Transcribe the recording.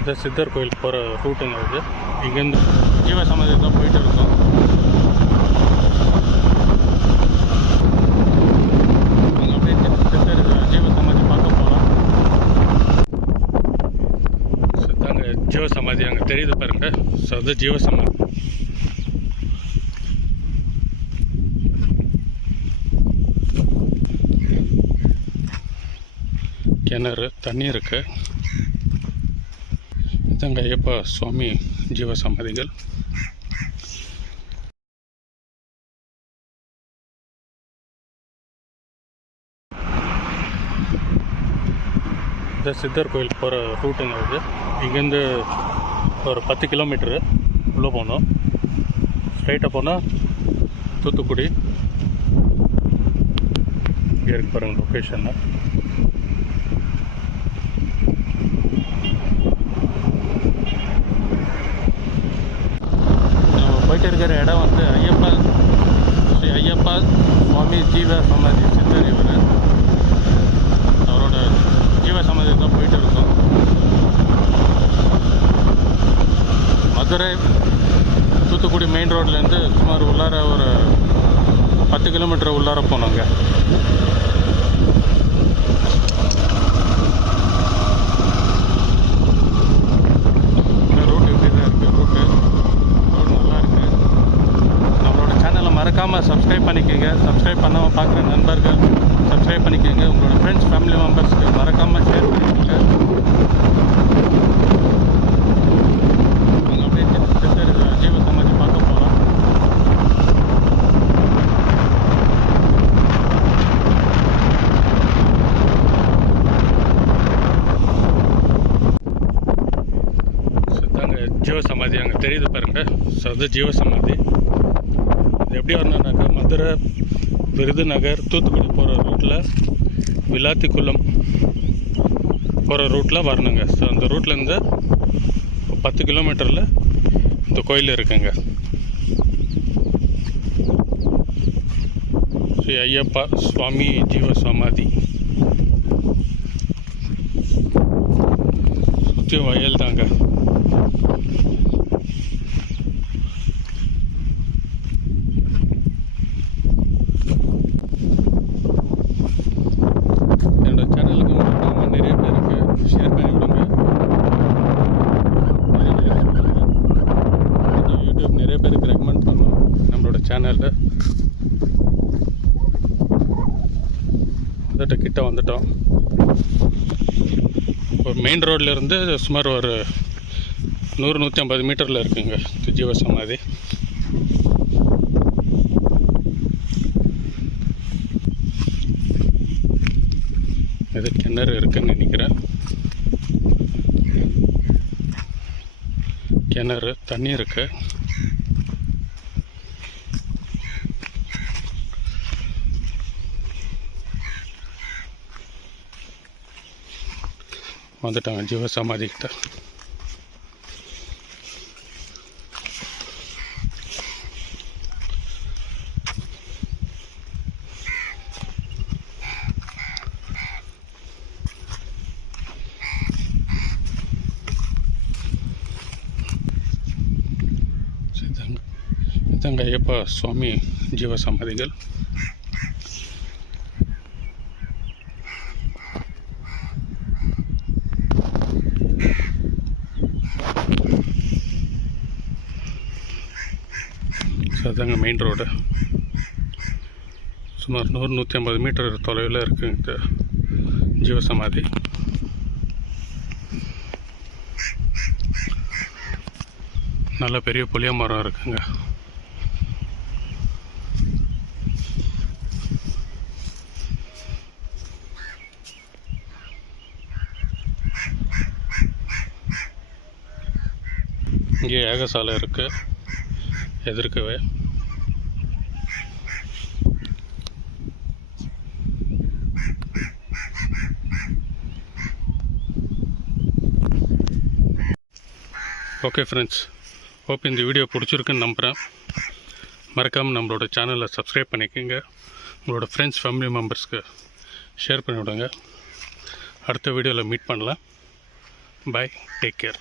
இந்த சித்தர் கோயில் போகிற ரூட்டுங்க இது. இங்கேருந்து ஜீவ சமாதி தான் போயிட்டு இருக்கோம். அங்கே அப்படியே சித்தர் ஜீவ சமாதி பார்க்க போகலாம். சித்தாங்க ஜீவ சமாதி அங்கே தெரியுது பாருங்க. ஸோ அது ஜீவ சமாதி. கிணறு தண்ணி இருக்கு. இதாங்க ஐயப்பா சுவாமி ஜீவ சமாதிகள். இந்த சித்தர் கோயில் போகிற ரூட்டுங்க இது. இங்கேருந்து ஒரு 10 கிலோமீட்டரு உள்ளே போனோம். ஸ்ட்ரைட்டாக போனால் தூத்துக்குடி. இங்கே இருக்கு பாருங்கள் லொக்கேஷன்னு. போயிட்டு இருக்கிற இடம் வந்து ஸ்ரீ ஐயப்பா சுவாமி ஜீவ சமாதி சித்தர். இவர் அவரோட ஜீவ சமாதி தான் போயிட்டு இருக்கோம். மதுரை தூத்துக்குடி மெயின் ரோட்லேருந்து சுமார் உள்ளார ஒரு 10 கிலோமீட்டர் உள்ளார போனோங்க. மறக்காமல் சப்ஸ்கிரைப் பண்ணிக்கோங்க. சப்ஸ்கிரைப் பண்ணாமல் பார்க்குற நண்பர்கள் சப்ஸ்கிரைப் பண்ணிக்கோங்க. உங்களோட ஃப்ரெண்ட்ஸ் ஃபேமிலி மெம்பர்ஸ்க்கு மறக்காமல் ஷேர் பண்ணிக்கோங்க. அங்கே அப்படியே சித்தர் ஜீவ சமாதி பார்க்க போகலாம். சித்தாங்க ஜீவ சமாதி அங்கே தெரியுது பாருங்க. ஸோ அது ஜீவ சமாதி. எப்படி வரணுன்னாக்கா மதுரை விருதுநகர் தூத்துக்குடி போகிற ரூட்டில் விளாத்திக்குளம் போகிற ரூட்டில் வரணுங்க. ஸோ அந்த ரூட்லேருந்து 10 கிலோமீட்டரில் இந்த கோயில் இருக்குங்க. ஸ்ரீ ஐயப்பா சுவாமி ஜீவ சமாதி. சுற்றி வயல் தாங்க. சேனலில் வந்துட்டு கிட்ட வந்துட்டோம். ஒரு மெயின் ரோட்லேருந்து சுமார் ஒரு 100-150 மீட்டரில் இருக்குங்க ஜீவ சமாதி. இது கிணறு இருக்குன்னு நினைக்கிறேன். கிணறு தண்ணி இருக்கு. வந்துட்டாங்க ஜீவ சமாதி கிட்ட. இதாங்க ஐயப்பா சுவாமி ஜீவ சமாதிகள். அதாங்க மெயின் ரோடு. சுமார் 100-150 மீட்டர் தொலைவில் இருக்குது இந்த ஜீவ சமாதி. நல்ல பெரிய புளிய மரம் இருக்குங்க. இங்கே ஏகசாலை இருக்குது எதிர்க்கவே. ஓகே ஃப்ரெண்ட்ஸ், ஹோப் இந்த வீடியோ பிடிச்சிருக்குன்னு நம்புகிறேன். மறக்காமல் நம்மளோட சேனலை சப்ஸ்கிரைப் பண்ணிக்கோங்க. உங்களோட ஃப்ரெண்ட்ஸ் ஃபேமிலி மெம்பர்ஸ்க்கு ஷேர் பண்ணிவிடுங்க. அடுத்த வீடியோவில் மீட் பண்ணலாம். பாய், டேக் கேர்.